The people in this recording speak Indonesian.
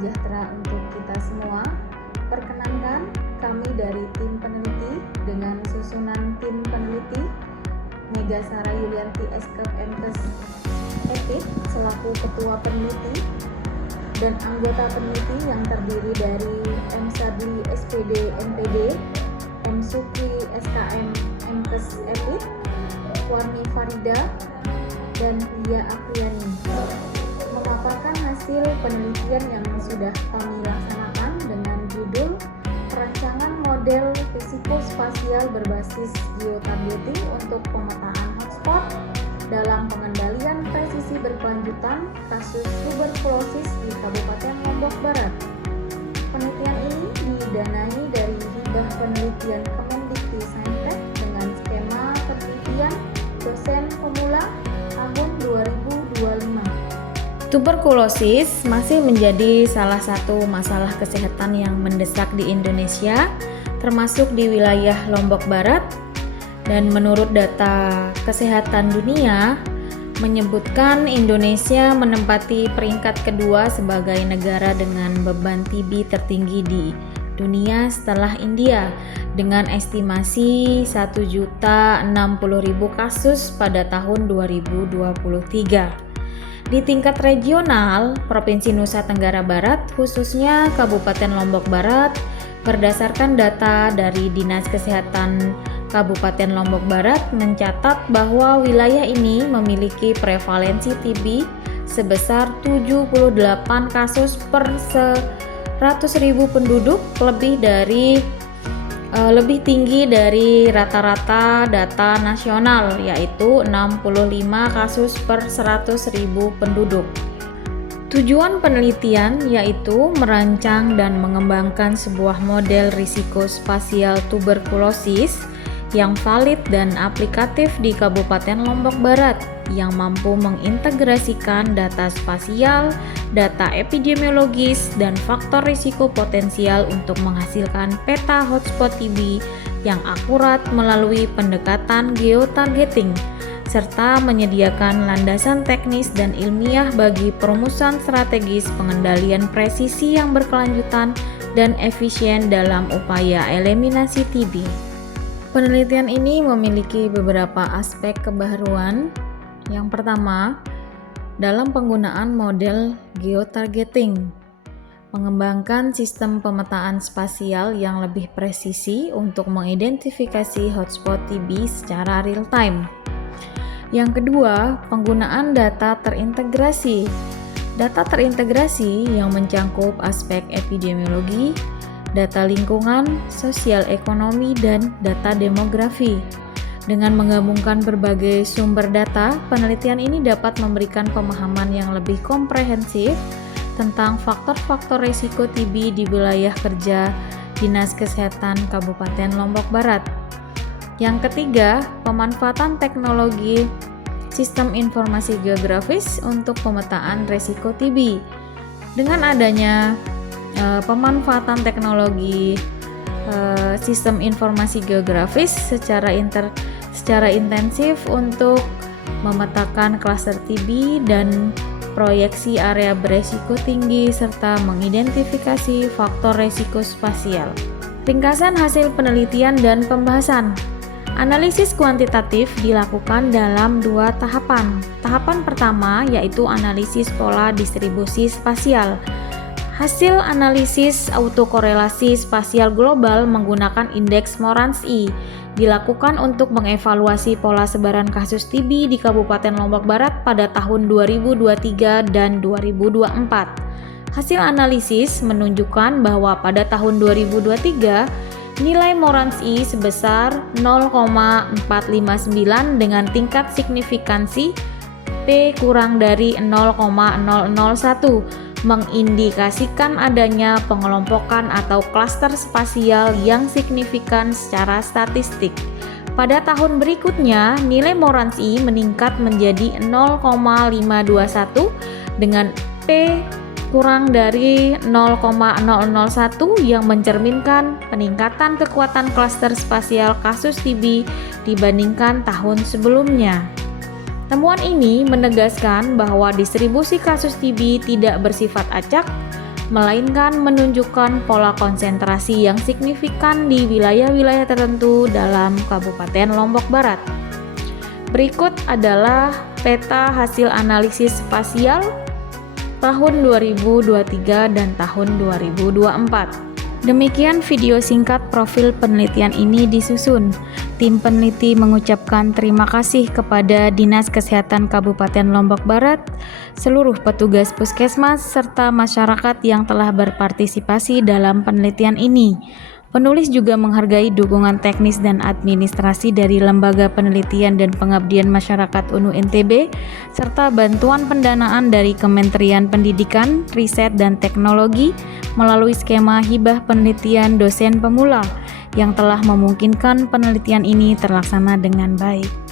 sejahtera untuk kita semua. Perkenankan, kami dari tim peneliti dengan susunan tim peneliti Mega Sara Yulianti SKF MKes EPID selaku ketua peneliti dan anggota peneliti yang terdiri dari M. Sadli SPD MPD, M. Sukri SKM MKes EPID, Warni Farida, dan Lia Apriani, memaparkan hasil penelitian yang sudah kami laksanakan dengan judul Perancangan Model Risiko-Spasial Berbasis Geotargeting untuk Pemetaan Hotspot dalam Pengendalian Presisi Berkelanjutan Kasus Tuberkulosis di Kabupaten Lombok Barat. Penelitian ini didanai dari hibah penelitian Kemendikti-Saintek dengan skema penelitian dosen pemula tahun 2025. Tuberkulosis masih menjadi salah satu masalah kesehatan yang mendesak di Indonesia, termasuk di wilayah Lombok Barat. Dan menurut data Kesehatan Dunia, menyebutkan Indonesia menempati peringkat kedua sebagai negara dengan beban TB tertinggi di dunia setelah India, dengan estimasi 1.060.000 kasus pada tahun 2023. Di tingkat regional, Provinsi Nusa Tenggara Barat, khususnya Kabupaten Lombok Barat, berdasarkan data dari Dinas Kesehatan Kabupaten Lombok Barat mencatat bahwa wilayah ini memiliki prevalensi TB sebesar 78 kasus per 100.000 penduduk, lebih tinggi dari rata-rata data nasional, yaitu 65 kasus per 100.000 penduduk. Tujuan penelitian yaitu merancang dan mengembangkan sebuah model risiko spasial tuberkulosis yang valid dan aplikatif di Kabupaten Lombok Barat, yang mampu mengintegrasikan data spasial, data epidemiologis, dan faktor risiko potensial untuk menghasilkan peta hotspot TB yang akurat melalui pendekatan geotargeting, serta menyediakan landasan teknis dan ilmiah bagi perumusan strategis pengendalian presisi yang berkelanjutan dan efisien dalam upaya eliminasi TB. Penelitian ini memiliki beberapa aspek kebaruan. Yang pertama, dalam penggunaan model geotargeting, mengembangkan sistem pemetaan spasial yang lebih presisi untuk mengidentifikasi hotspot TB secara real time. Yang kedua, penggunaan data terintegrasi. Data terintegrasi yang mencangkup aspek epidemiologi, data lingkungan, sosial ekonomi, dan data demografi. Dengan menggabungkan berbagai sumber data, penelitian ini dapat memberikan pemahaman yang lebih komprehensif tentang faktor-faktor risiko TB di wilayah kerja Dinas Kesehatan Kabupaten Lombok Barat. Yang ketiga, pemanfaatan teknologi sistem informasi geografis untuk pemetaan risiko TB. Dengan adanya pemanfaatan teknologi sistem informasi geografis secara intensif untuk memetakan klaster TB dan proyeksi area beresiko tinggi serta mengidentifikasi faktor risiko spasial. Ringkasan hasil penelitian dan pembahasan. Analisis kuantitatif dilakukan dalam 2 tahapan. Tahapan pertama yaitu analisis pola distribusi spasial. Hasil analisis autokorelasi spasial global menggunakan indeks Morans-I dilakukan untuk mengevaluasi pola sebaran kasus TB di Kabupaten Lombok Barat pada tahun 2023 dan 2024. Hasil analisis menunjukkan bahwa pada tahun 2023 nilai Morans-I sebesar 0,459 dengan tingkat signifikansi P kurang dari 0,001, mengindikasikan adanya pengelompokan atau klaster spasial yang signifikan secara statistik. Pada tahun berikutnya, nilai Morans-I meningkat menjadi 0,521 dengan P kurang dari 0,001 yang mencerminkan peningkatan kekuatan klaster spasial kasus TB dibandingkan tahun sebelumnya. Temuan ini menegaskan bahwa distribusi kasus TB tidak bersifat acak, melainkan menunjukkan pola konsentrasi yang signifikan di wilayah-wilayah tertentu dalam Kabupaten Lombok Barat. Berikut adalah peta hasil analisis spasial tahun 2023 dan tahun 2024. Demikian video singkat profil penelitian ini disusun. Tim peneliti mengucapkan terima kasih kepada Dinas Kesehatan Kabupaten Lombok Barat, seluruh petugas puskesmas, serta masyarakat yang telah berpartisipasi dalam penelitian ini. Penulis juga menghargai dukungan teknis dan administrasi dari Lembaga Penelitian dan Pengabdian Masyarakat UNU NTB, serta bantuan pendanaan dari Kementerian Pendidikan, Riset, dan Teknologi melalui skema hibah penelitian dosen pemula yang telah memungkinkan penelitian ini terlaksana dengan baik.